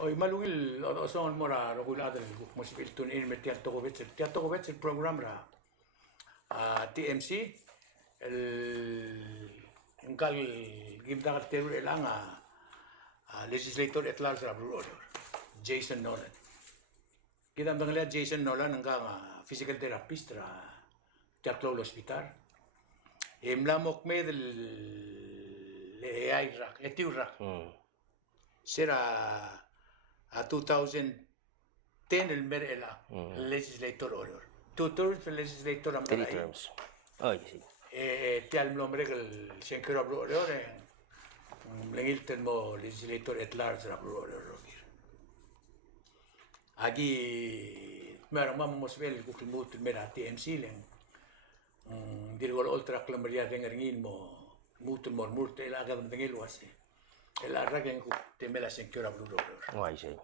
Oi malungil son mora rogul adal mosbil tun in met teatro kovets el program ra TMC el engkal gimta teru elanga legislator at large ra Jason Nolan. Kita bangla Jason Nolan nga physical therapist ra teatro hospital. Emlamok med le AI rak etiu rak. Sera a 2010 el mer legislator order. 2 terms el legislator am 3 terms. Oh, sí. Ti al nombre que el senkero abro order lengil tenmo legislator at large abro order. Agi merang mamos vel kuklimut mera TMC leng. Dirgol ultra klamaria dengerin mo mutul mor murte la agam dengil wase. El arragen ku temela senkero abro order. Oh, sí.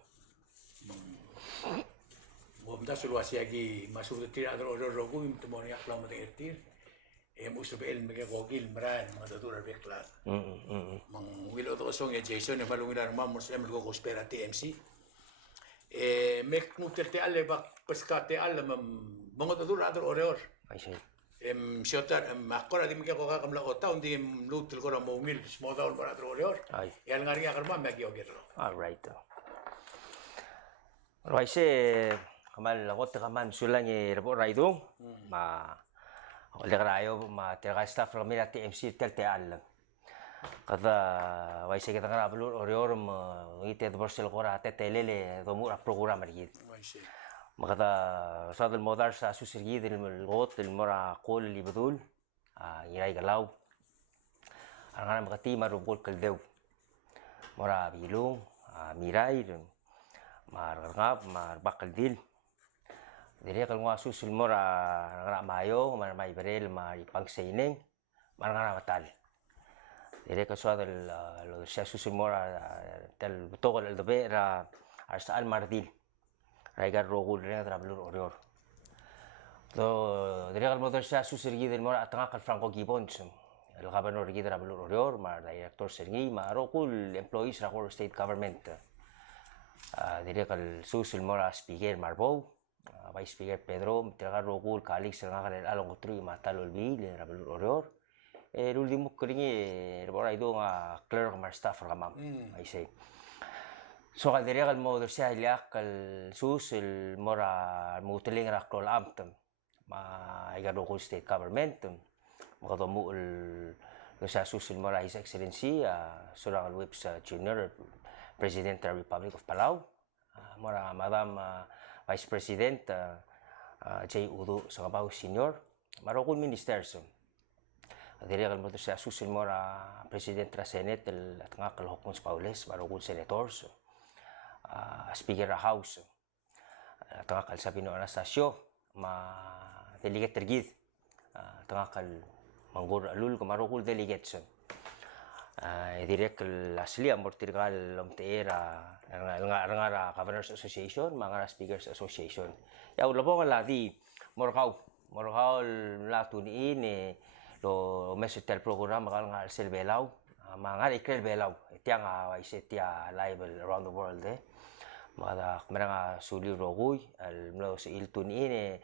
Bom da sulu asiagi masuk tir adro rogu im temoni aklam de tir musub el mege gogil mran madadur bekla mang wilo to song ya Jason e falungilar mamos em go spera TMC mek mutelte alle bak pescate alle mangodadur adro oror Ay, sí. Shotar makora di mege goga kamla ota undi lutul kora mongil smodaul maradro oror Ay. el ngari akarma megi ogero All right. Rồi sẽ kamal lagot kaman sulangi rabo raidung ma oleh rayo ma terga staff kami la TMC tel alam kada wai se kita ngara belur orior ma ite borsel kora telele domura program rigid makada صاد الموضوع ساسوس rigid الغوت المرا قول اللي بدول يراي قلاو انا مغتي مرو بقول كل مرا بيلو ميراي marangap bakal dil dili kalau ngasus sulmora ngara mayo mar mai berel mai pangsaining marangara matal dili ka suada lo shasu sulmora tel togol el dobe ra arsal mardil raigar rogul re tra blur orior to dili kalau modal shasu sergi del mora atanga kal franco gibons el gobernador sergi tra blur orior mar director sergi marokul employees ra state government diria kal susul mora speaker marbo vice speaker Pedro traga rogul kalik seranga kal along kutri matalo bil rabel oror el último kringi bora ido nga clerk mar staff ramam I say so kal diria kal mo dersia iliak kal susul mora muteling raklol amtem ma iga rogul state government makatomu sa susul mora his excellency surang whips junior President of the Republic of Palau, mora Madam Vice President J. Udo Sangabao Senior, marokul ministers. Diri kal mo sa susul mora President ra Senate at nga kal Hokons Paules, marokul senators, Speaker ra House, at nga kal Sabino Anastasio, ma delegate tergid, at nga kal Manggur Alul, marokul delegates. Direct asli amor tirgal lomteera ngara governors association mangara speakers association ya ulabo la di morgau la tuni ne lo mesetel program ngal ngal sel belau mangara ikrel belau tiang a tia live around the world mada meranga suli rogui al mlo il tuni ne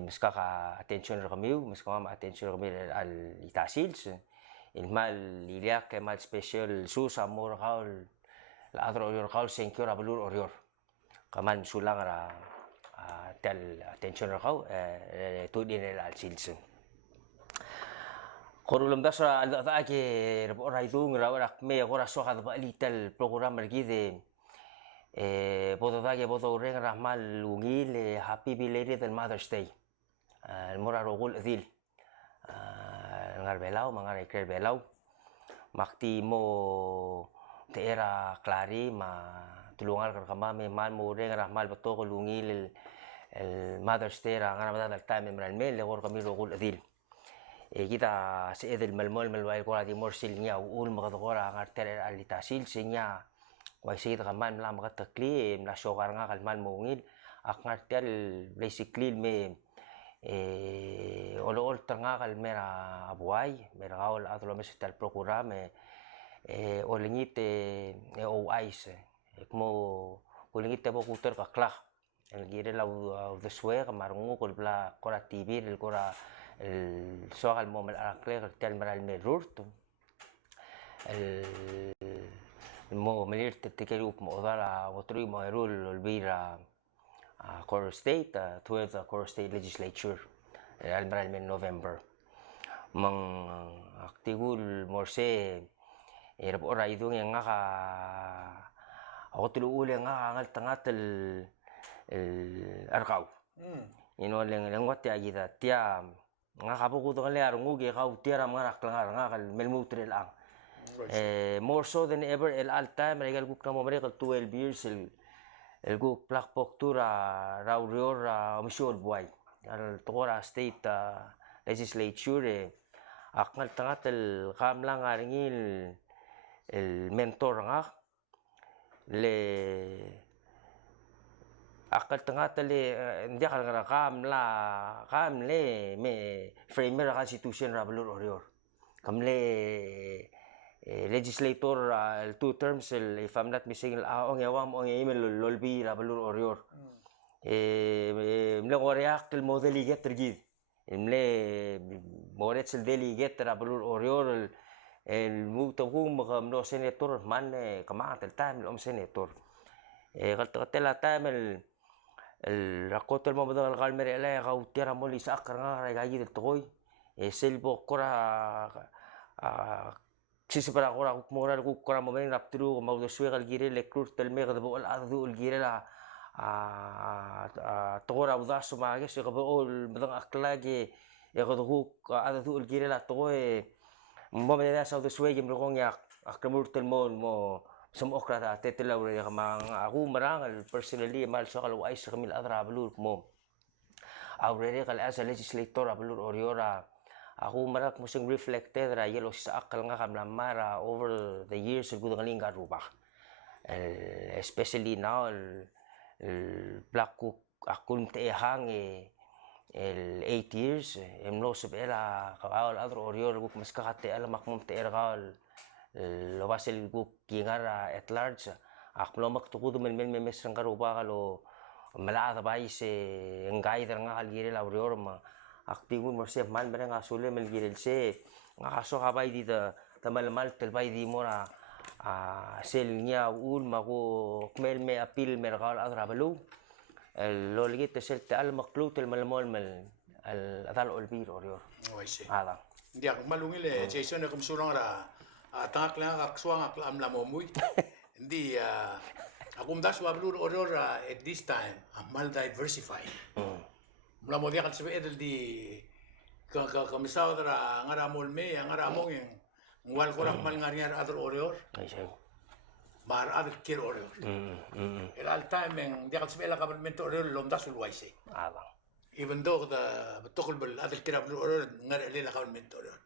miskaka attention ramiu miskama attention ramil al itasils ilmal iliak kemal special sus amor kaul la adro orior kaul senkyor abulur orior kaman sulang ra tel attention kau tu din al silsun korulum dasra al da ke ora idung ra ora me ora so ha ba litel program lagi de bodo da ke bodo reng rahmal ungil happy belated mother's day al mora rogul dil ngar belau mangar ikrel belau makti mo teera klari ma tulungal kar kama me mal mo re rahmal bato ko lungil el mother's day ra ngana badal time mel mel le gor kami rogul adil kita se edel malmol malwai ko adi morsil nya ul magadora ngar ter alitasil sinya wai se ta kaman la magatakli na shogar nga kalman mo ngil ak ngar tel basically me ol tanga kal mera abuay mera gaul atlo mes tal procura me olingit o ais Mo kuling ite bo kuter ka klah. El gire la de sue ka marungu kul bla kora TV el kora el soal mo mal akle ka tel maral me rurtu. El mo melir te kerup mo dala otro mo erul olvira a Core State to the Core State Legislature el maral me November. Mang aktigul morse erap ora idung yang nga ako tuluuli nga angal tangat el arkaw. Ino lang wat ya gida tia nga kapo ko to kale arungu ge kaw tia ram nga raklang nga kal melmutre lang. More so than ever el alta regal guk kamo regal 12 years el guk plak poktura raurior omsyol buay. Al tokora state legislature akngal tangat el kamlang aringil el mentor nga le akal tengah tali dia kalau kam le me framer constitution ra belur orior kam le legislator el 2 terms el if I'm not mistaken ong yawam ong email lolbi ra belur orior mle oriak el modeliget tergid mle moret el deliget ra belur orior el mutawum no senator man kamaat el time el senator kaltela time el rakotel mo badal kalmer ele gautiera moli sakar nga gagi del toy selbo kora sisi para kora moral ku kora mo men raptru mo do suegal gire le cruz tel me gado al adu ul gire la tokora udas ma ge se gabo ul badang aklage gado ku adu ul gire la toy mo me da sa do suege mo gong yak akramur tel mo some okra tetela ure mang aku marang personally mal so kalau ais kamil adra belur mo aurere kal as a legislator belur oriora aku marak musing reflected ra yelo sa akal nga kam lamara over the years gud ngaling garubak especially now el black cook akun te hang el 8 years emlo sebera kawal adro orior guk maskakate alamak mum te ergal lo basel guk kingar at large aklo maktukudo men mesrang karuba kalo malada bai se ngai der nga halgire la orior ma aktigun morse man bere nga sule mel girel se nga kaso ka bai di tamal mal tel bai di mora sel nya ul mago kmel me apil mergal adra balu lo ligit sel te al maklut el malmol mel al adal olbir orior hada dia malungile jason kum surang ra tangak lang aksuang aklam lamomui hindi akum daswa blur oror at this time mal diversify mula mo dia kan sabi edel di kamisaw dara ngara molme ngara among yang wal korang mal ngariar other oror mar other kir oror el all time yang dia kan sabi la government oror lom dasul waise even though the tokol bel other kir oror ngara la government oror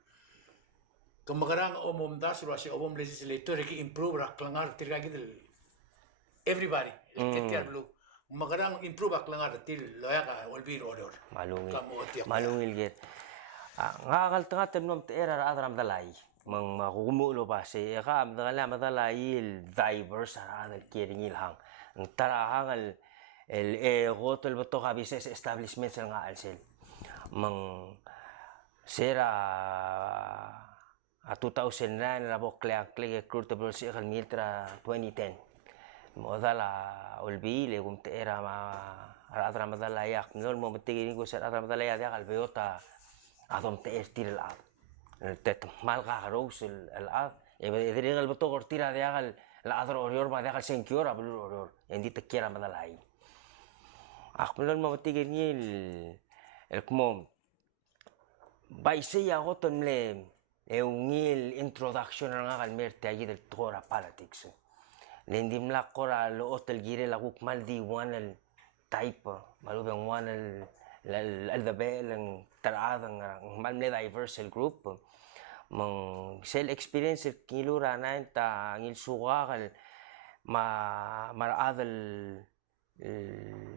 Kemagarang umum das ruasi umum legislator ki improve rak langar tirga gidel everybody ketiar lu magarang improve rak langar til loya ka olbir order malungil get ngagal tanga temnom era adram dalai mang makukumulo ba se ka amdala madalai el diverse ara el kiringil hang tara hang el hotel beto ka business establishment nga alsel mang sera a 2009 la bokle kle kurtable si kal miltra 2010 modala olbi le gumte era ma adra madala yak nol mo mtigi ko ser adra madala ya kal beota adom te estir el tet mal ga rous el ad e edri gal beto cortira de agal la adro orior ma de agal senkiora blur orior endi te quiera madala ai akmel mo mtigi ni el kmom baise ya goton le eungil introduction nga kalmerte agi del tora politics lendim la kora lo hotel gire la guk mal di wan el type malu ben wan el the bell ang tarada ng mal ne diverse el group mang sel experience el kilura na ta ngil sugal maraad el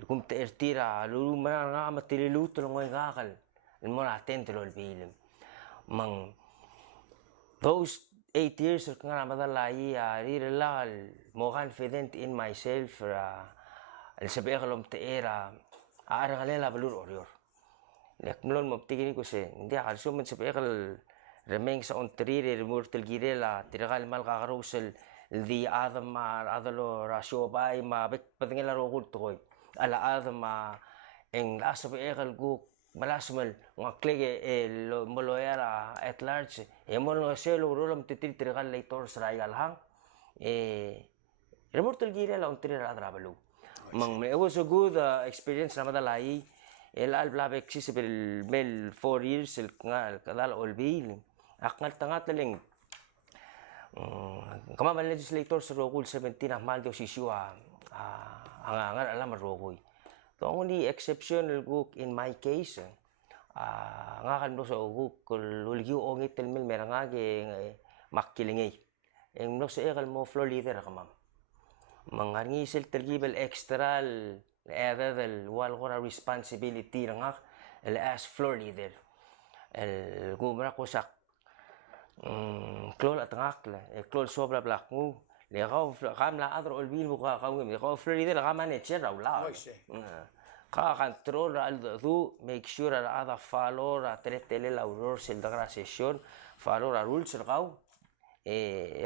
kum te ertira lu nga matililuto ng ngakal el mona atente lo el bilim mang those 8 years nga madalai rirela more confident in myself sabi kalom teera arangalela balur orior nek mlon mo tigini ko se hindi suman sabi kal remeng sa ontrire remurtel girela tirakal mal kakarusel the other ma adalo rasyo bay ma bek patingela ro kultoy ala other ma eng lasa sabi kal gu malasmal nga klege moloyara at large molo selo rolam titil tirakal leitor srayal hang remurtel girela ontrire adrabalu mang it was a good experience na madalai el alblabe accessible mel 4 years el nga kadal olbil akngal tangat ling kamaman legislator sa rokul 17 ahmal do siswa angangar alam rokoy the only exception guk in my case nga kan do sa guk ulgiu ongit tel mil merangage makkilingay eng no sa ekal mo floor leader kamam mangangisel tergibel extra el wal gora responsibility nga el as floor leader el gumra ko sak klol at ngakla klol sobra black mo le gaw kamla adro olbil mo ka kawim gaw floor leader ka manager raw la ka control al do make sure al ada follow ra tretele la uror sel dagra session follow ra rules gaw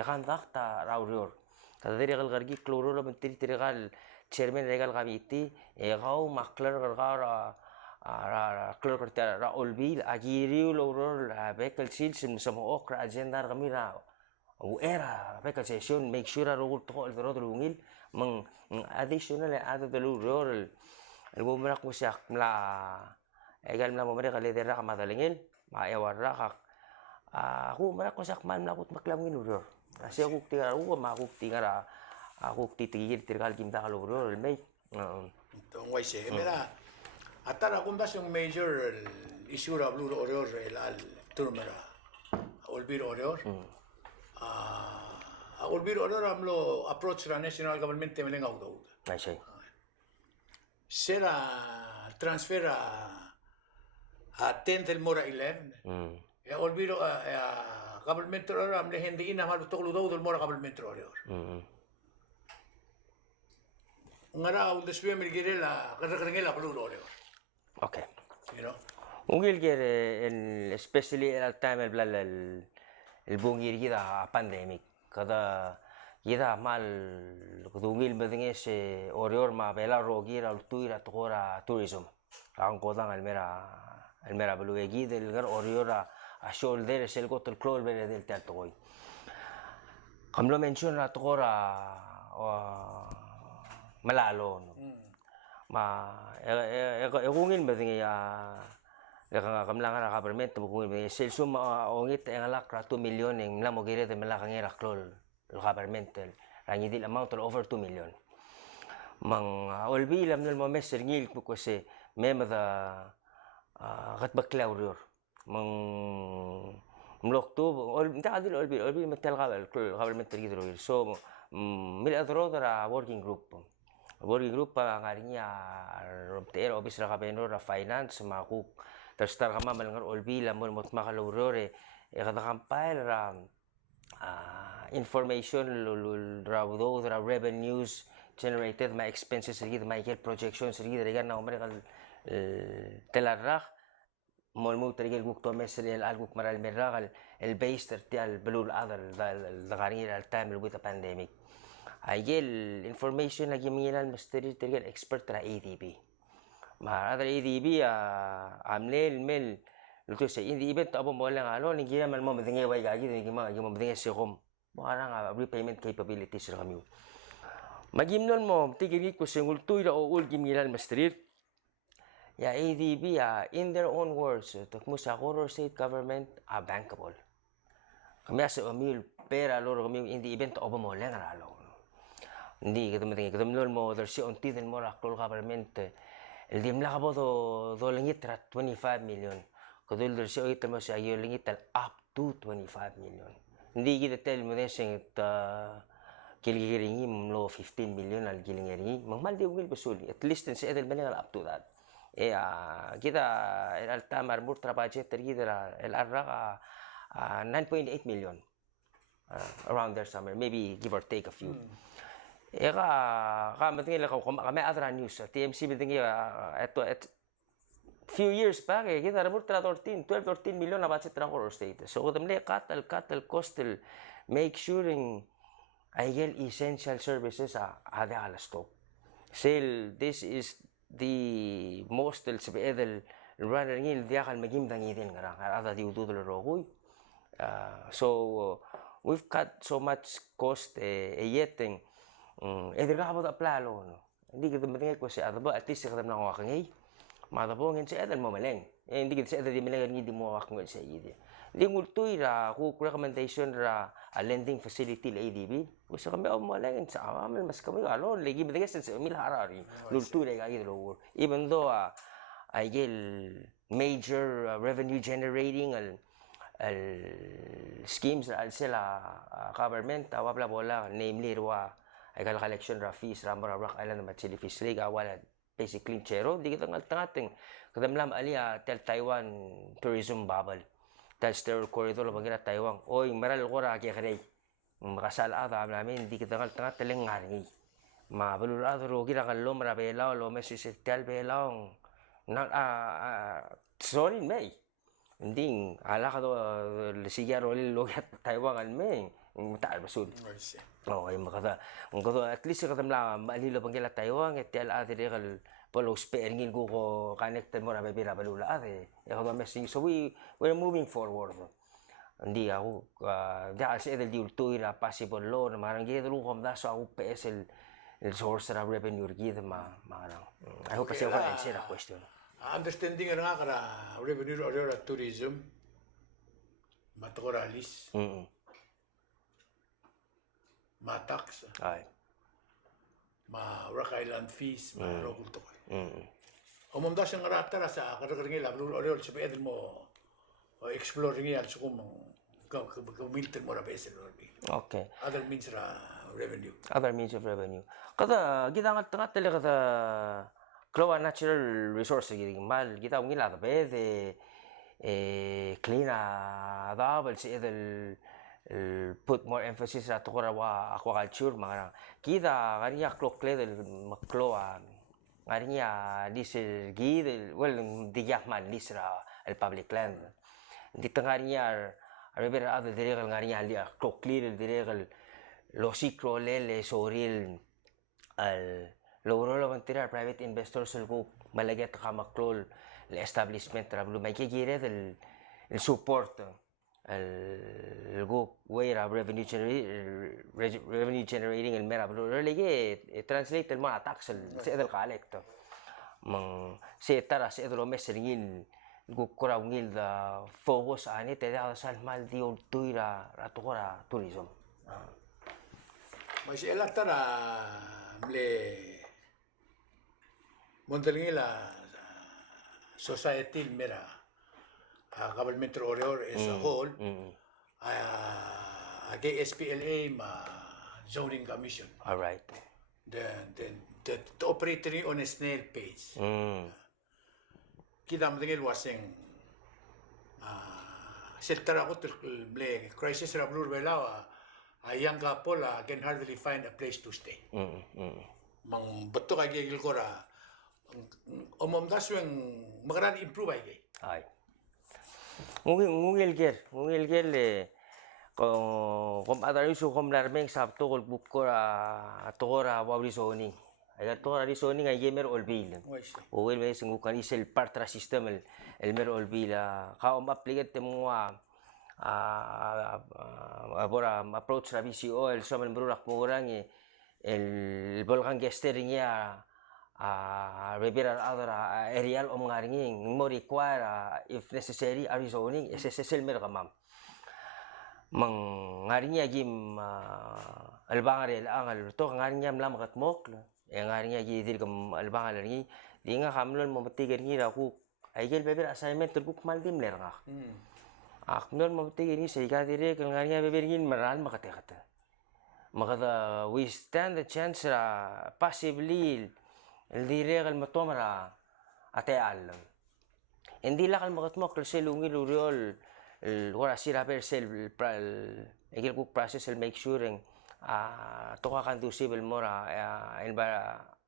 kan dakta raw uror kadiri gal gargi kloro la mentiri tirigal chairman regal gabiti gaw makler garga klor kerja ra olbil agiriu loror bekel silsim sama okra agenda kami ra era bekel session make sure ra rogul to el rod lungil mang additional ada loror el gumrak mo siya mla egal mla mo mereka leader ra kamadalingil maewar ra aku merak ko sak man nakut maklangin loror kasi aku tiga aku tiga aku titigir tirgal kimta kaloror may tong way se mera atara kumbas yung major issue ra blue orior el al turmera olbir orior olbir orior amlo approach ra national government temeling auto ay say sera transfer a 10th el mora 11 olbir government orior amle hindi ina malu toklu do mora government orior ngara ul deswe mirgirela kadakringela blue orior. okay you know ungil gere especially at time el bungir gida pandemic kada gida mal kudungil bedinges orior ma bela rogira tuira tokora tourism ang kodang almera belu egi del gar oriora a shoulder sel gotel klol bere del teatoy kamlo mention na tokora malalo ma egungin bedingi kamlang ra government bugungin bedingi selsum ongit engalak ra 2 million eng mla mogire de mla kangira klol government rangi dil amount over 2 million mang olbi lam nel momes serngil ko se mema da gat baklaur mang mlok tu nta adil olbi metal government tergidro so mil adro da working group pa ngarinya romter office ra kabenro ra finance makuk terstar kama malngar olbi lamon mot makalurore kada compile ra information ra those ra revenues generated my expenses rigid my get projections rigid regan na umre kal telarrak molmu terigel guk to mesel al guk maral meral el base tertial blue other the garir al time with the pandemic Aigel information lagi mengilan misteri tergal expert tra ADB. Ma ada ADB amlel mel lutu sa indi event abo mo lang ano ni gina man mo madinge way gagi ni gima madinge si kom. Barang repayment capabilities ra kami. Magimnon mo tigiri ko singul tuy ra ul gimilan misteri. Ya ADB in their own words takmo sa Coror state government bankable. Kami sa amil pera loro kami indi event abo mo lang alo. Hindi kita menol mo dersi onti den mo rakol government el dimla kabo do lingit 25 million kadul dersi oit mo sa yo lingit up to 25 million hindi kita tel mo desing kilgiringi mo 15 million al kilgiringi magmal di ugil basuli at least sa edel man up to that kita el altamar murtra budget tergidra el arra 9.8 million around there somewhere, maybe give or take a few. Matingin ako, kami other news, TMC matingin, at few years back, kita remur 12 million na budget na ko state. So, kami cattle coastal, make sure I get essential services ada alas to. Sale, this is the most sabi runner ngil dia kan magim dangidin ngarang ada di utudul rogoy. So we've cut so much cost yeteng edir ka ba plalo no. Hindi kita matingay ko si adaba at least kita na wakangay. Madabo ngin si edel mo maleng. Hindi kita si edel di maleng ngidi mo wakangay sa idi. Hindi ngultoy ra ku recommendation ra a lending facility la ADB. Gusto kami maleng sa amal mas kami alon lagi matingay sa mil harari. Ngultoy ra gid lo. Even though I get major revenue generating schemes na sila government wala bola namely ruwa ay collection ra fees ra Rock Island na Chili Fish Lake wala basically chero di kita ngaltangating kadamlam alia tel Taiwan tourism bubble tel stair corridor bagina Taiwan oy maral ko ra kay makasala ata namin di kita ngaltangat teleng ngarngi mabalurado ro kita kan lo mara belao lo mesis tel belao na sorry may hindi ala ka do sigaro logat Taiwan an may taal basud okay makata ngado at least katam la malilo bangila Taiwan et tel adire polo sparing ko connected mo na bebira balula ate ako messing so we're moving forward hindi ako da sa edel diultuira possible law na marang gid lu kom da so ako PS el source of revenue gid marang I hope kasi wala answer a question. Understanding nga kara revenue or tourism matoralis matax ay Rock Island fees rogul to omomda sing ratara sa kadagringi la or sa pedel mo exploring yal sa kum milter mo ra besel okay other means of revenue kada gidangat tangat tele kada Cloa natural resource gidi mal kita ngila da bede clean adabel si edel put more emphasis at kora wa aquaculture mga kita kaniya klokle del makloa kaniya this gid well digyak man lisra el public land dito kaniya river other diregal kaniya li klokle del diregal lo sikro lele soril al logro lo tirar private investors ko malaget ka maklol el establishment rablo may kigire del el support el go way revenue generating el mera bro lege translate el mga tax el del collect mang se tara se do meseringil go kurawngil da focus ani te da sal mal di ultuira ratukora tourism mas elatara mle Montelingila society mera government or as a whole SPLA zoning commission all right the operating on a snail page kita mtingil wasing siltara ko ble crisis rablur belawa ayang ka pola can hardly find a place to stay mang beto kay gigil ko ra omom dasweng magarani improve ay ngungil ger le kom adari su kom larmeng sab to kol bukora tora wawri zoning ay tora di zoning ay gamer olbil o wel mes ngukan isel partra system el mer olbila ka applicat mo abora approach ra BCO el somen brurak mo orang el volcan gestering ya repair other aerial ngaringing mo require if necessary a rezoning SSL mer kamam mang ngaring gim albangar angal to ngaring yam lam katmok ngaring gi dir kam albangar ni di nga kamlon mo matiger ni ra ku ay gel beber assignment tur mal dim ler nga aknon mo matiger ni say ga dire kal ngaring beber gin maral makatekata makada we stand the chance possibly el diregal matomara ate alam hindi lakal makatmok kasi lungi luriol el wala sira per sel igil ko process will make sure ng to ka conducive mo ra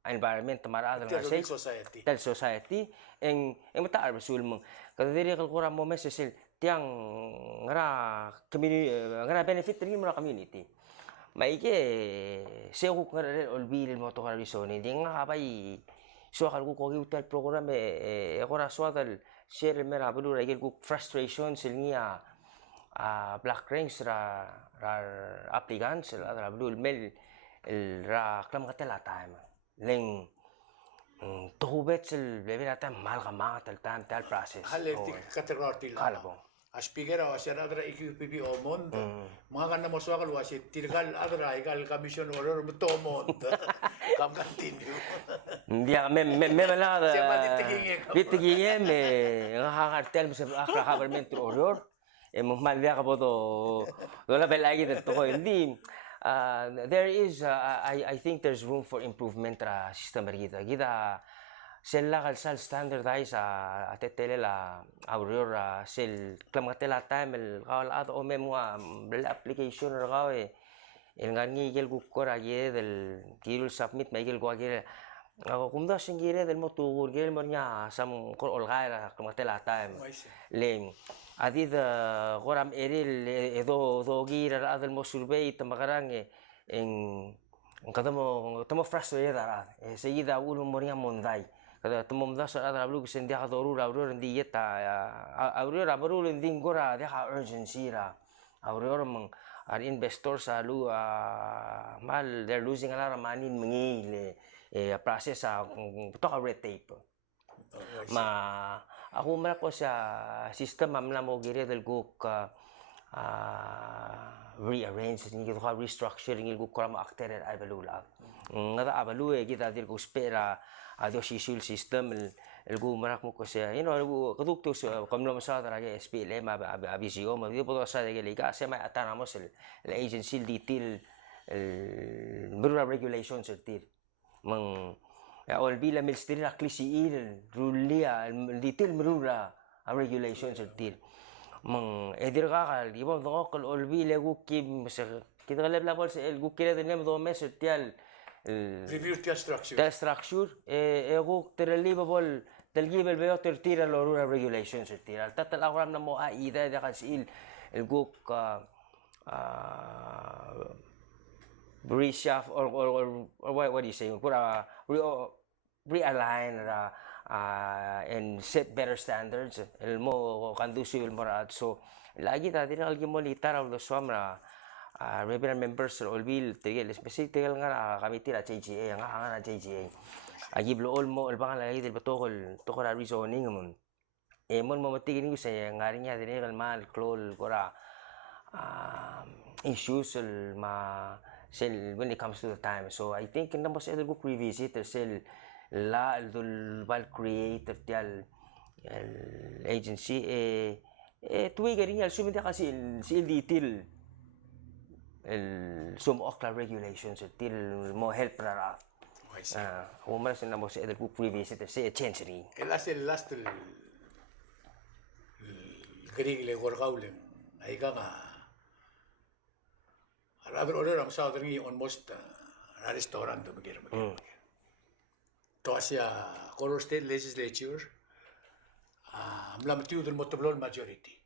environment tamara adal Tel nga society. tel society eng mata arbasul mo kada diri kal kura mo message tiang ngara community ngara benefit rin mo community maike se ko ngara olbil mo to ka reason hindi nga kapay so akal ko hotel program kura swadal share mera bulu igil ko frustration silngia black ranks ra applicants ra bulu mel ra klam katela time leng tuhubet sil bebe nata mal kama tal process Halti kategori kala po Speaker o siya adra IQPP omond. Mga kan na mo swakal wa si tirgal adra igal commission order mo tomond. Kam continue. Hindi me mala Siya ba ditigingin me ngakakartel mo sa government order mo malya ka po to wala ba lagi dito ko hindi there is I think there's room for improvement ra system kita sel standardize atetele la aurora sel klamatela time el kawal ato o memwa bel application ra kawe el ngani gel gukora ye del tirul submit mai gel gwagire ako kumda singire del motugur gel mornya sam kor olgaira klamatela time leng adi da goram eril do gira adal mo survey tamakarang en kadamo tamo frustrated ara seguida uno mornya mondai kada tumumda sa adra blu sen dia kadoru aurora ndi yeta aurora baru ndi ngora dia ka urgency ra aurora mang ar investor sa lu mal they're losing a lot of money mengile process to ka red tape ma ako mara ko sa system amna mo gire del guk rearrange ni ko restructuring il guk kama actor ay balula ngada abalu kita dir ko spera ado sisul system el gu marak mo ko siya kadukto sa kamlo sa taraga SPLM abisio mo di po sa de liga se may atanamos el agency detail el rural regulations el mang ol bila milstri na klisiil rulia detail merura regulations el mang edir ka di ba do ko ol bila gu kim kita level sa el gu kira de nem do mes el review structure. The structure ego terlibable telgibel beyo tertira lo rural regulations tertira tatal akram na mo ida da kasil el guk reshaft or what do you say pura realign and set better standards el mo conducive el morat so lagi ta din algi mo litar of the swamra regular members olbil tigel specific tigel nga kami tira JGA nga JGA agib lo mo el bang lagi del batokol tokol rezoning mon mon mo matigin ko sa ngari nya din el mal klol kora issues el ma sel when it comes to the time so I think in the most able book revisit sel la dul bal creator tial agency tuwi garing el sumita kasi sil detail el okla regulations til mo help ra humar sin mo sa edel previous ito sa chancery el last el grig le gorgaule ay ka nga aradro order am sa dringi almost restaurant do magir to asia Colorado State Legislature mlamtiu del motoblol majority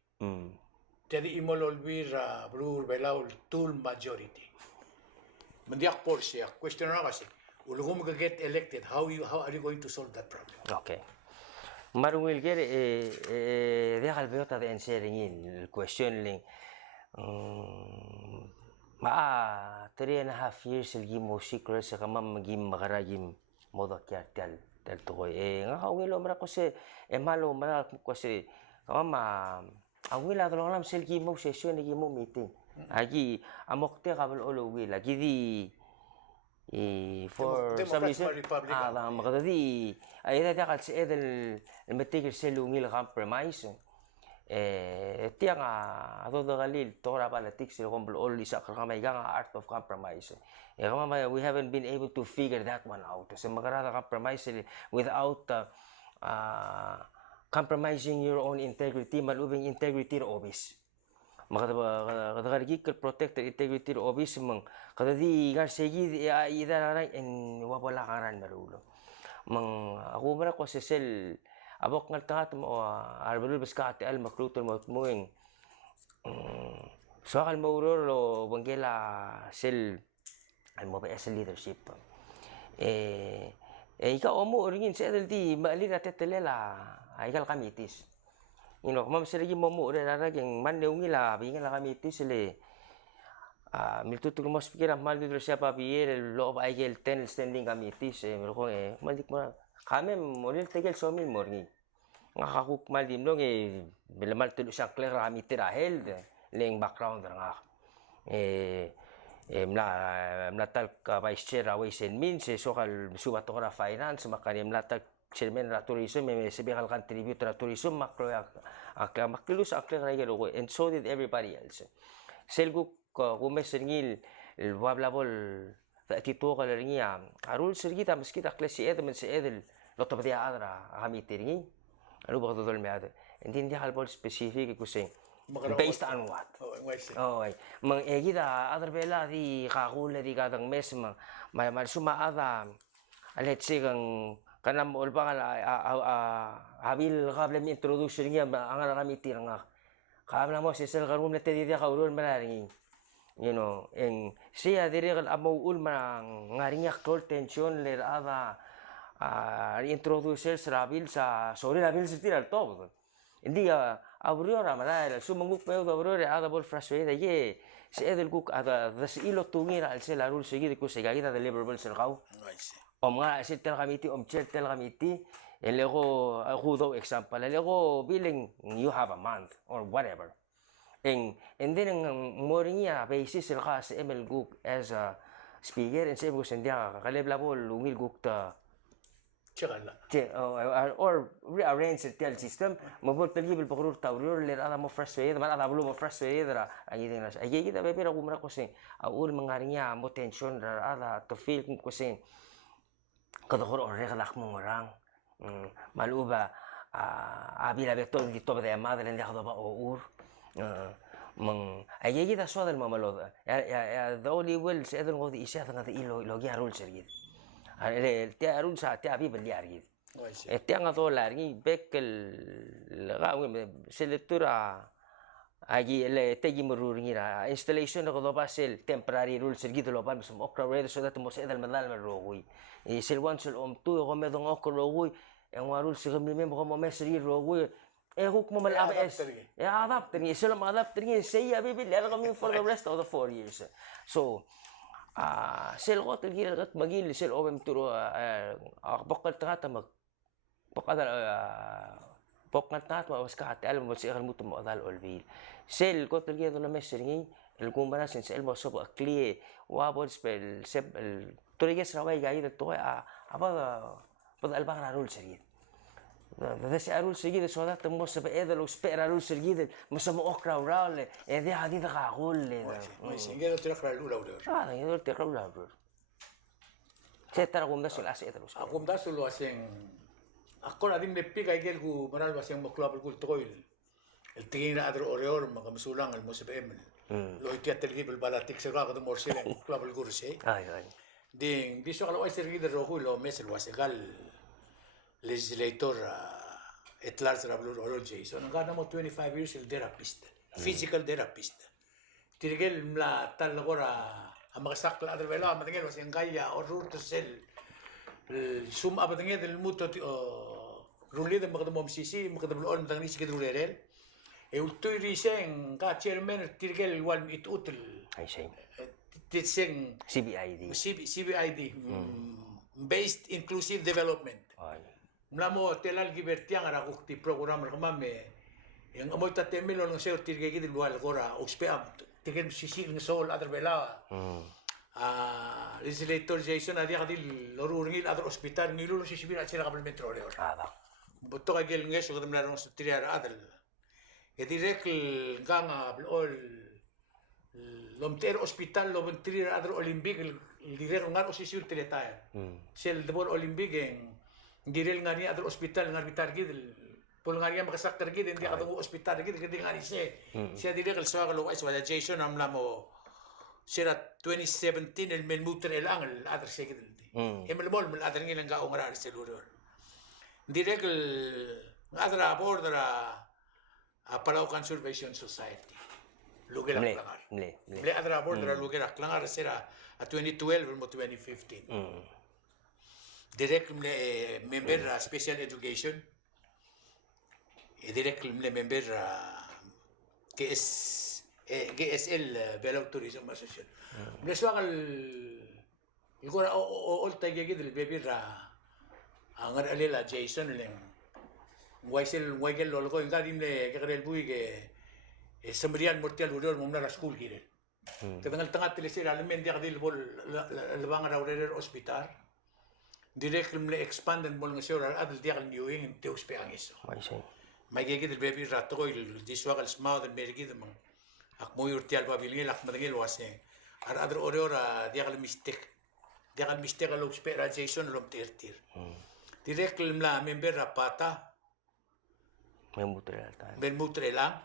jadi imololbir blur belaul tul majority mendiak porsia question na kasi ulugum ka get elected how are you going to solve that problem okay marungil gere de halbeota de enseringin el question ling ma 3.5 years el gimo secret sa kamam magim makaragim modakya tel to nga kawilo mara ko se malo mara ko se kamam ang wila tolong alam sel gimo session ni gimo meeting agi amokte kabel olo wila gidi for some reason makadadi ay da ka se edel meeting selu ngil compromise tiang ado da galil tora politics el kombel ol isa kamay ga art of compromise kamay we haven't been able to figure that one out so magarada compromise without compromising your own integrity malubing integrity office kada gikal protect the integrity of office mang kada di gar segi ida en wala karan marulo mang ako mara ko sel abok ngal tangat mo arbel beska al makrutul mo ing soal mauror lo bangela sel al mo ba leadership ikaw mo ringin sa di maalira tetelela aikal kamitis mam sergi momo re raging man neungila bingila kamitis le miltutul mo speaker mal dito siya pa bier lo ba aikal ten standing kamitis ko malik mo kami moril tegel somil morngi ngakakuk mal dimlong bilamal tulo siya clear kamitir ahel leng background nga mlatal ka vice chair ways and means sokal subato ka finance makani mlatal chairman ra tourism may sebekal contribute ra tourism makro makilus akle ra gelo and so did everybody else selgu kumesengil wablabol tito ka ringia arul sergita meskita klase ed men se edel lo to dia adra kami tiringi alu ba dol me ad hindi halbol specific kusing based on what? Oh, mang egida other bela di kakule di kadang mes may suma ada let's say kanam ulpa habil kable introduction niya ang kami tiranga kabla mo sisel karum na tedi dia kaulol manaring en siya dire kal amul man ngaring actual tension le ada introducer rabil sa sorry rabil sa tiral to hindi aurora malala sumanguk pa aurora ada bol frustrated ye si edel guk ada das ilo tungira al sel arul seguir ku se gagida deliverable sel kau mga sitel committee tel committee elego judo example elego billing you have a month or whatever and then moringia basis sel ka sa ML guk as a speaker and sebo sendia kaleblabol ungil guk ta or rearrange the tel system mabot talibel pakurur tawrur le ada mo frustrated man ada bulu mo frustrated ra agidin nas ay kita be pero kumara ko sin aul mangaringa mo tension ra ada to feel ko sin kador or regalak mo orang maluba abila beto di tobe de madre le hado ba ur mang ay kita so del mamalo ya the only will se edel ngodi isya ngati ilo giarul sergid el te arun sa te abi beliargid te nga dolargi bekel gawe selectura agi le tegi mururingira installation ko do basel temporary rule sergid lo ban som okra red so that mo se edel madal merogui sel one sel tu ko medong okra rogui en warul se kami membo mo mesri rogui huk mo mal abs adapter ni sel adapter ni say abi beliar kami for the rest of the 4 years so sel got الجيل got magil sel obem turo bakal tata mag bakal bakal tata was ka atal mo sel mo tumo dal olbil sel got الجيل do na mesringi el kumbara sen sel mo so clear wa bol spell sel toriges rawai gai de to aba albagara rul sergid ده سي أرول سجيد سودات موسى بإذا لو سبير أرول سجيد موسى مؤكرا ورال إذا هذه غاقول ماشي جينا تقرأ الأولى ولا جينا تقرأ الأولى ترى قوم داسو الأسئلة قوم داسو لو أسين أقول أدين نبيك أيجل كو مرال بسين مكلاب الكل تقول التجين أدر أوريور ما كمسولان الموسى بإمن لو يتيات تلقي بالبلاتيك سرقة قدم مرسلين مكلاب الكورسي دين بيسو على أي سرقة الروحي لو مثل واسقال legislator at large Rablo Jason. Ang gana mo 25 years il therapist, physical therapist. Tirigel mla talagora ang makasakla adrevela matingel was yung kaya or root to sell sum abatingel del muto rulid makadamom sisi makadamol matangni si kedrulel e ultoy riseng ka chairman tirigel wal itutul ay say titseng CBID based inclusive development. Mlamo telal gibertiang ara kukti program ramame yang amoy tatemelo ng seo tirgegi del lual gora oxpeam tigen sisi ng sol adar bela legislator Jason adia kadil lorungil adar hospital ngilulo sisibira sila kabel metro leor buto kagel ngeso kadam larong sutriar adal e direk ganga blol lomter hospital lo bentir adar olimpik direk ngar osisir teletaya sel debor olimpik direl ngani adar hospital ngar bitargi Pulungan nga makasakter gid hindi ka tungo ospital gid gid nga siya. Siya dire kal sa kalo wais wala Jason amla mo sira 2017 el men muter el ang other siya gid. Emel mol mel other ngilang gaong ra sa lulor. Dire kal ngadra bordera a Palau Conservation Society. Lugar aklangar. Mle adra bordera lugar aklangar sira a 2012 mo 2015. Direct member special education. Direct member GSL Palau Tourism Association. Neswa kal igora all tagi gid bebir ang alila Jason leng waisel lolo ko ngadim le kagrel bui ke sembrian mortial udor mumna school gid. Kadangal tangat tilisir alamen dia kadil bol labang rawrer hospital. Direct expand and bol ngasyo adal dia kal new in teus peangis. May gigit el baby rato ko il diswa kal smao del mergid mang ak mo urtial pabilingil ak madangil wase ar adro ora dia kal mistake al spera Jason lom tir direct la member rapata men mutrela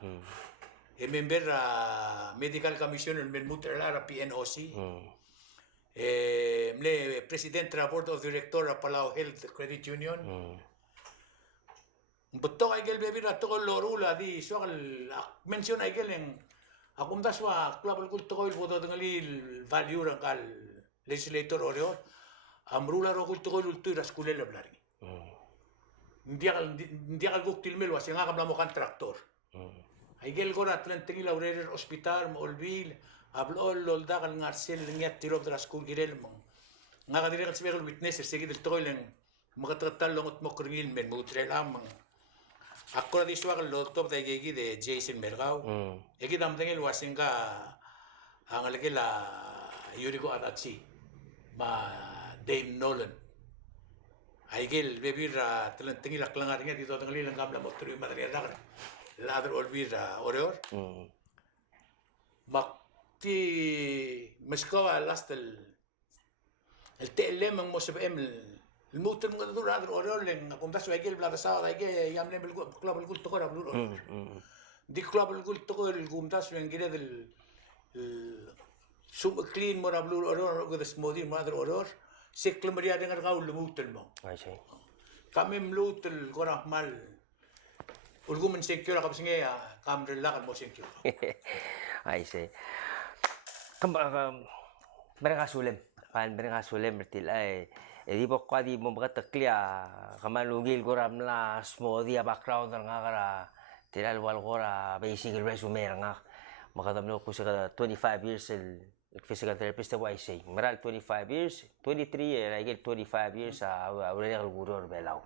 e member medical commission men mutrela PNOC mle president board of director of Palau Health Credit Union betul aigel baby rato ko lorula di soal mention aigel yang akum daswa klub kulto ko bodo dengali value rangkal legislator oreo amrula ro kulto ko ultu raskule leblari Ndiakal guktil melo asing nga kamla mo kan traktor. Aigel ko rat lang tingil aurer hospital mo olbil ablol lolda kal ngarsel ngiat tirob dra school girel mo. Nga kadire kal sibel witnesses sige del toilen makatratal longot mo kringil men mo trelam. Ako di suwa kal lotop da gigi de Jason Mergao. Egi dam tingil wasing ka ang alagila yuri ko atatsi ma Dame Nolan. Aigel bebir telan tingil aklangar nga dito tengali lang gamla motor yung madali na ladro olbir oreor makti meskawa last el TLM ang mo sa el motor mga dito ladro oreor lang kung daso aigel blada sa aigel yamle bel club el kulto ko ra blur di club el kulto ko el gumtas yung gila del sum clean mo ra blur oreor ko des modi madro oreor Siklo Maria dengar kau lemutel mo. Kami melutel korang mal. Ulgu mensecure kapag singa kam relakan mo secure. I see. Mereka sulim. Kan mereka sulim bertil ay. Di po kwadi mo bakataklia kamalugil koram la smoothie background nga kara tilal wal kora basic resume nga makadamlo ko sa 25 years physical therapist I say meral 25 years 23 years I get 25 years already gurur Palau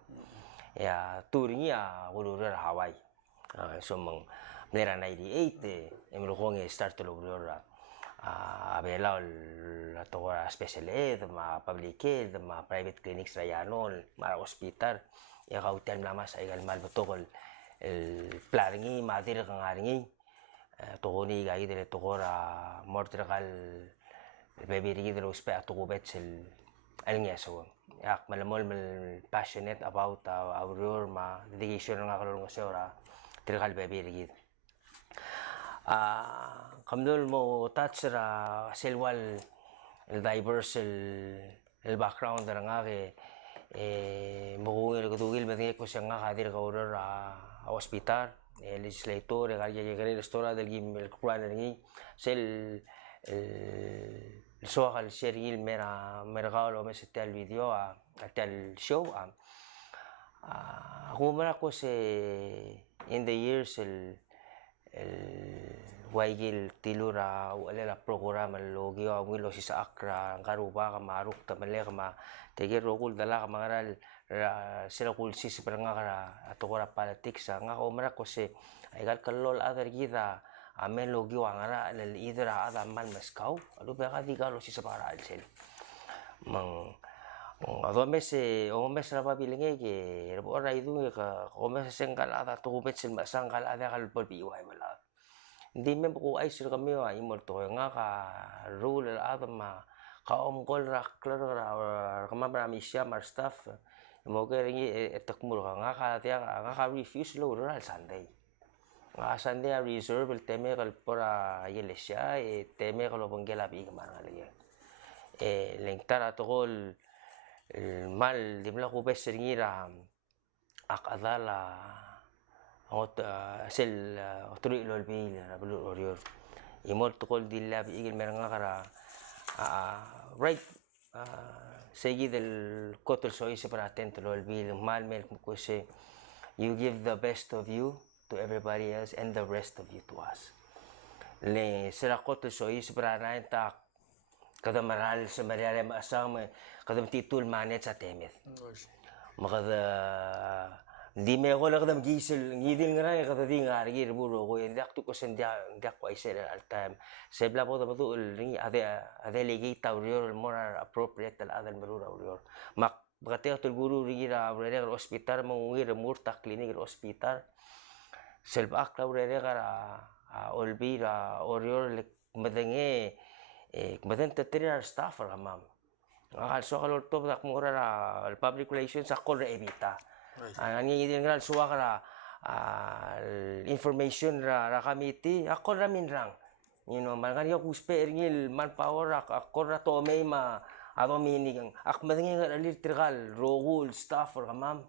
ya turnya gurur Hawaii so mang nera 98 emlo kong start to gurur Palau to special ed ma public ed ma private clinics rayanol ma hospital ya kautan lama sa igal mal betokol el planning madir kangaringi togoni gagi dele togora mortrakal bebiri dele uspe atogobet sel alngeso yak malamol mal passionate about our ma dedication nga kalong sora trakal bebiri gid kamdol mo touch ra selwal el diverse el background nga ke mogungil kudugil medhe ko siya nga kadir ka order hospital legislator kaya kaya restaura del gim el kuan ni sel el soal sergil mera mergalo me sete el video hasta el show humara ko se in the years el waigil tilura wala la programa logio awilo si sa akra karuba ka maruk tamale ka ma tegir rogul dala ka mangaral sila kul si nga kara ato kora politics nga umara ko se aigal kalol other gida amen logio angara el idra ada man maskau alu ba ka digalo si sa para alsel mang ado mes ra pabilinge ke ora idu ka mes sengkal ada to betsen masangkal ada kal perbiwai wala hindi men ko ay sir kami wa imol to nga ka rule ada ma ka omkol ra klaro ra kama marami siya mar staff mo keringi etakmul nga ka refuse lo ral Sunday nga Sunday a reserve el teme kal pora iglesia teme kal bangela bi kamar ngalage lengtara tokol mal dimla ko beseringi ra akadala ngot sel oturi lol bi ra bulu orior imol tokol dilla bi igil meranga kara right seguid el cotel soy se para atento lo el mal mel ko se you give the best of you to everybody else and the rest of you to us le sera cotel soy se para na ta kada maral sa mariale maasam kada titul manet sa temet makada di me ko la kada gisel ngidil ngara kada di ngari gir buro ko indak tu ko sendia ndak ko isel al time se bla boda bodu ringi ade legi taurior more appropriate al adal merura urior mak bakate tul guru ringi ra brere hospital mo ngir murta clinic hospital sel bak la brere gara olbira orior madenge madan tatira staff ra mam so kalor to dak mo ra public relations akol ra evita ang ngidil ngal suwa kara information ra committee ako ra minrang malgan yo kuspe ngil manpower ako ra to may ma ado minigang akmadeng nga electrical rogul staff or kamam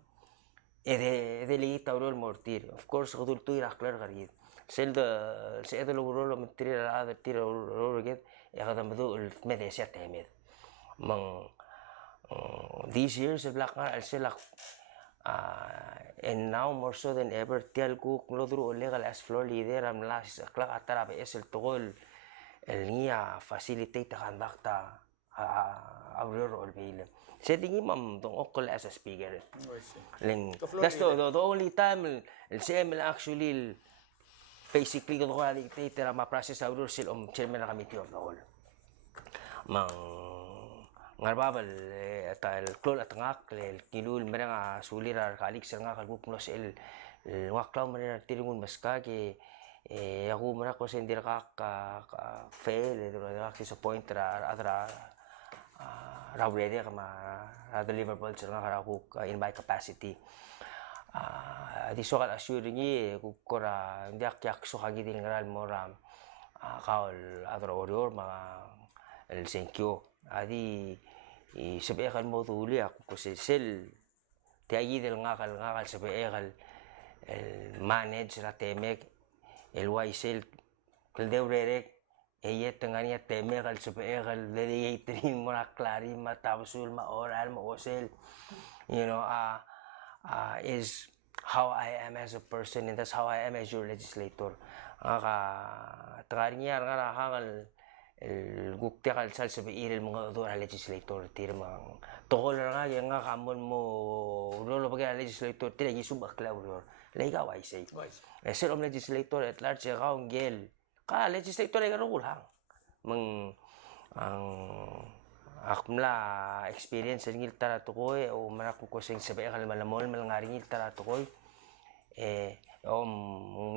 ede lita urol mortir of course kudul tu iraklar garid sel de lo rolo mentri ra ada tira rolo get ya kada madu medesia temet mang these years of black al selak and now more so than ever tial ko lodro legal as floor leader am las klak atara be es el togol el nia facilitate kandakta auror olbil se dingi mam dong okol as a speaker len that's the only time el CM actually basically ko ko dictator ma process auror sil chairman committee of the whole mang ngarbabal ta el klol at ngak el kilul meranga sulirar kalik sir nga kalbup no sel waklaw merena tiringun maska ke ako mera ko sendir ka fail do ra si point ra adra ready ka ma deliverable sir nga karaku in by capacity di so kal assuring ko ra ndiak yak so kagidil ngaral moram kaol adra orior mga el senkyo adi sebeekal mo tuli ako kasi sel tiagi del ngakal sebeekal el manage ra temek el waisel kel deurerek eyet tengania temek sebeekal delegatorin mo na klari matapsul ma oral ma osel is how I am as a person and that's how I am as your legislator ngaka tengarinya ngara hangal el gukte kal sal sa iril mga dora legislator tir mang tokol nga nga kamon mo lolo bagay legislator tira gisubak lauror layga wai say sir legislator at large ka gel ka legislator ay garulang mang ang akmla experience ngil tara to ko o manak ko sing sabi kal malamol malngari ngil tara to ko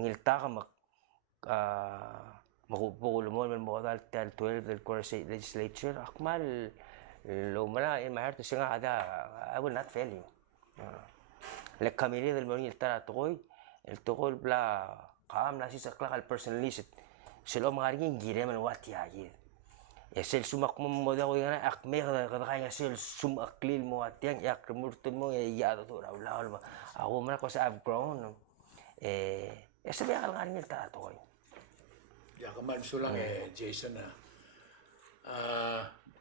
ngilta ka mak makupukul mo mo dal 12 del course legislature akmal lo mala in my heart singa ada I will not fail you like kamili del monil tara tokoy el tokol bla kam nasi sakla kal personalist silo mangaring gire man wati agi sel sumak mo da ko ngana akme kada kaya sel sumaklil mo atiang yak murtun mo ya to raula ako man ko sa I've grown sabi kal ngaring tara tokoy ya kaman sulang Jason na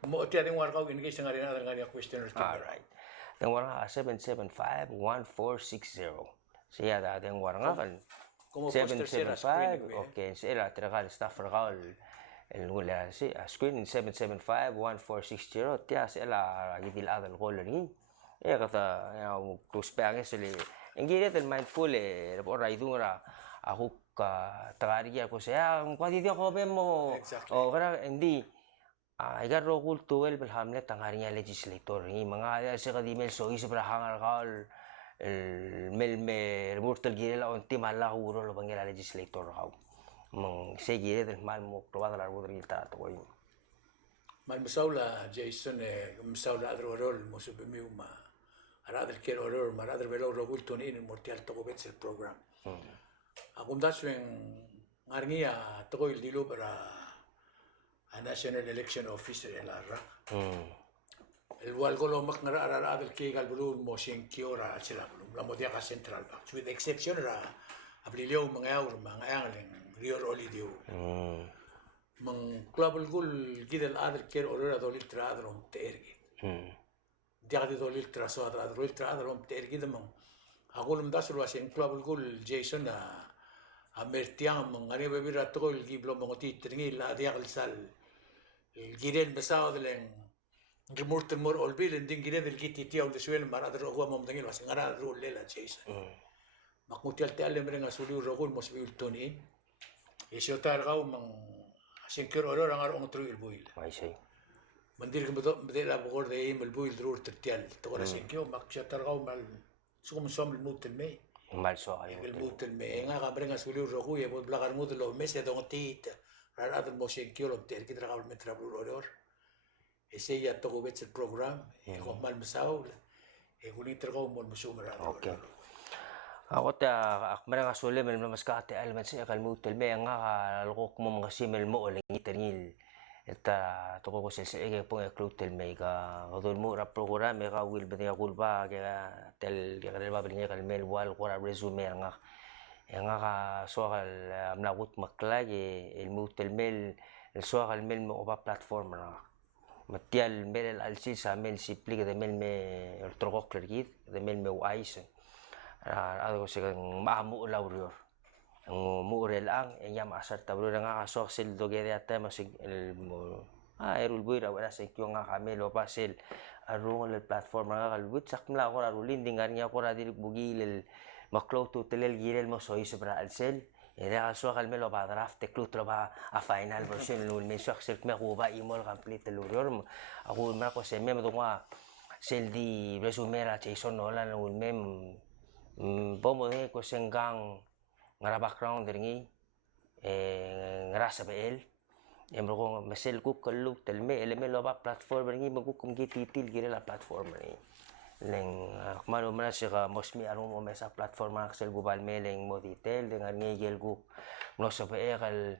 mo ti ating warkaw in case nga rin adang nga questioner all right then warang 775-1460 siya da ating warang kan 775 okay sila trakal staff rakal el wala si screen 775-1460 tiya sila gidil adal call ni kata close pang sila engage el mindful por raidung ra ako tagariya ko siya kwadi di ako mo kara hindi igar rogul tuwel bel hamlet tangariya legislator ni mga sa kadimel so isa para hangar kal mel me murtal girela onti mala uro lo bangela legislator ka mang sige del mal mo probada la uro gilta to ko mal musawla Jason musawla adrorol mo subimiu ma Aradel quiero order, maradel velo rogul tunin mortial toko betzel program. Akum dasweng ngarngia toko il dilo para a national election officer elara. El wal golo mak ngara aradel ke gal bulu motion kiora sila bulu la modia ka central ba. With exception ra ablilio mangaur mangaling rior olidio. Mang klabul gul gidel adel quiero order adolil tradron tergi. Dia di dolil traso adra dolil tradron tergi demang. Agul mdasul wasen klabul gul Jason a mertiang mangani bebira tol giblo mongoti tringi la diagal sal الجيران بساعد لين جمهور المر أولبيل إن دين جيران الجيتي تيا ودسويل مرة هو ممدنين بس نرى الرول ليلا جيسا مقموت يلتعلم مرينا سوليو الرجول مسبيل تونين يشيو تارغاو من عشان كير أورور عن أرقام تروي البويل ما شيء مندير بدي لا بقول ده يم البويل ضرور ترتيال تقول عشان كيو ماكشة تارغاو مال سو من صام الموت المي مال سؤال الموت المي إنها مرينا سوليو الرجول يبغى بلغ الموت لو مس يدون تيت هذا الموشين كيلو بتاعي كده رجعوا من ترابل أورور ese ya togo bet el program ko mal masaw guli tergo mo musum ra okay ako ta akmara nga sule mel mas ka te alman si akal mo telme nga algo mo mga simel mo lang itangil eta toko ko sa ege po eklo telme ka odol mo ra program ka will ba ya kulba ka tel ka ba bringa kal mel wal ko ra resume nga ka soal amlagut maklagi el mo telmel el soal mel mo ba platform ra matial mel alsil sa mel sipli de mel me el trogok klergid de mel me wais algo se maamu laurior ang muurel ang enyam asar tabro nga ka sil doge de ata masig el erul buira wala se kyo nga kamel o pasel arung el platform nga kalbut sakmla ko arulin dingan nga ko ra dili bugil el maklo to telel girel mo soy sobra alsel Eda so kalmelo ba draft te klutro ba a final version lul me so xel me go ba imol complete lurior ako ma ko se me do nga sel di resume ra Jason Nolan lul me bomo de ko sengang ngara background dringi ngara sa bel emro ko mesel ko kallu telme elemelo ba platform dringi magukum gititil gira la platform ni leng kumano man siya mosmi arong mo sa platform ng sel global mailing mo detail dengan ngigel gu no sa paekal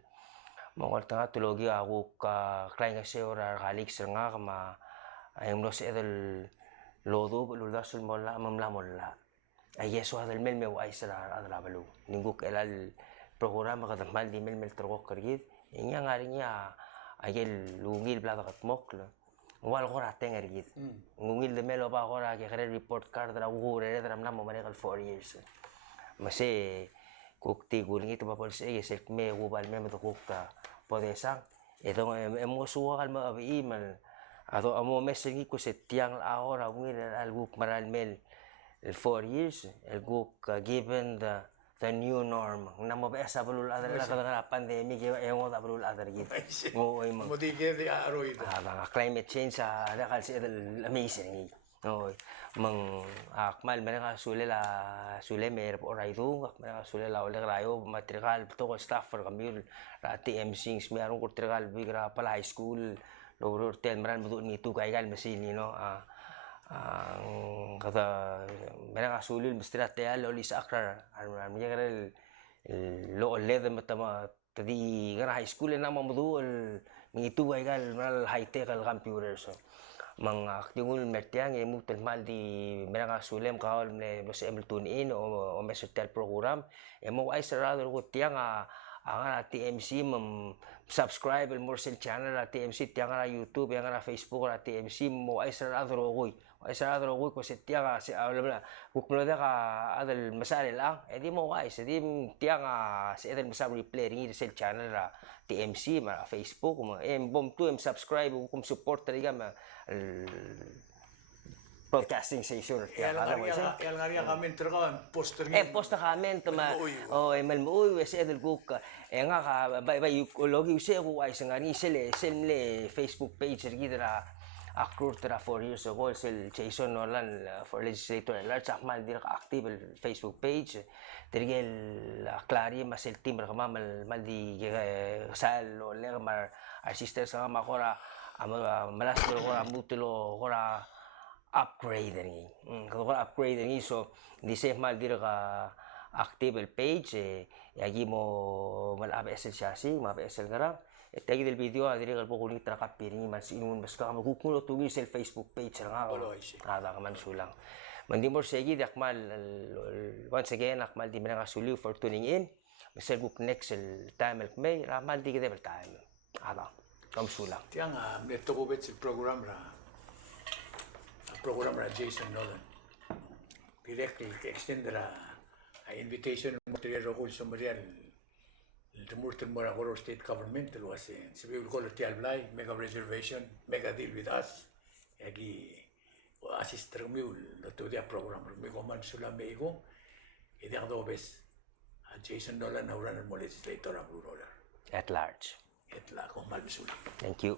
mongol tanga tulogi ako ka klain kasi ora kalik nga kama ayam no sa edel lodo lulasul mo la mamla mo la ay yeso adel mel me ay sara adra balu ninggu kelal programa ka mal di mel troko kergit inya ngarinya ayel lungil blada katmok wal gora tenger git ngungil de melo ba gora ke kare report card dra ugure dra nam mo manegal 4 years mase kukti guling itu ba polse ye sel me gubal me to kukta podesang edo emo suwa kal ma abi man ado amo mesengi ko se tiang ahora ngil al guk maral mel el 4 years el guk given the new norm namo ba sa bulul adar la kada pandemic e ngo da bulul adar git ngo imong mo di ge di aro ito mga climate change sa dakal si edel amazing no mang akmal mereka sule mer por aidu mereka sule la ole rayo material to staff for kami ra TMC meron ko material bigra pala high school loro tel meran budu ni tu kaigal mesin no kata mereka sulil mesti teal oli sa akrar armanya karel lo led matama tadi gara high school na mamudu itu kaigal mal high tech al computer so mang aktingul mertiang e mutel mal di mereka sulem kaol me bos emel tune in o mesetel program e mo ay sarado ko tiang ang TMC subscribe el morsel channel TMC tiang YouTube yang Facebook TMC mo ay sarado ko ay sarado ko ko setiang si bla buklo da ka adal masal lang edi mo ay edi tiang si edel masal replay ring sel channel TMC ma Facebook mo bom tu subscribe kum support talaga ma broadcasting station yang ngaria kami terkawan poster poster kami ma emal mo wes edel guk nga ka bay logi se ko ay sangani sel Facebook page gidra actor tra 4 years ago sel Jason Nolan for legislator large akmal dir active Facebook page tirgel klari masel team kama mal di sal o le mar assistant sa makora malas ko ra mutulo ko ra upgrade ni. Kalau upgrade ni so hindi sa mal dira ka active el page yagi mo malaba SL chassis, malaba SL garang. Tagi del video diri kal pokuni tra kapiring man sinun mas ka magukulo tugi sa Facebook page nga. Ada ka man sulang. Mandi mo segi dakmal once again akmal di man suliw for tuning in. Masel book next time el may ramal di kita time. Ada. Kam sulang. Tiang neto ko bet program ra Jason Nolan. Directly extend ra invitation material ko sa material. Tumurtin mo ra Colorado State Government lo kasi sabi ko lo ti alblay mega reservation mega deal with us. Yagi assist mi lo to dia program mi ko man sula me ko. Idi ang dobes. Jason Nolan na uran mo legislator ang ruler. At large. Etla kung malbisula. Thank you.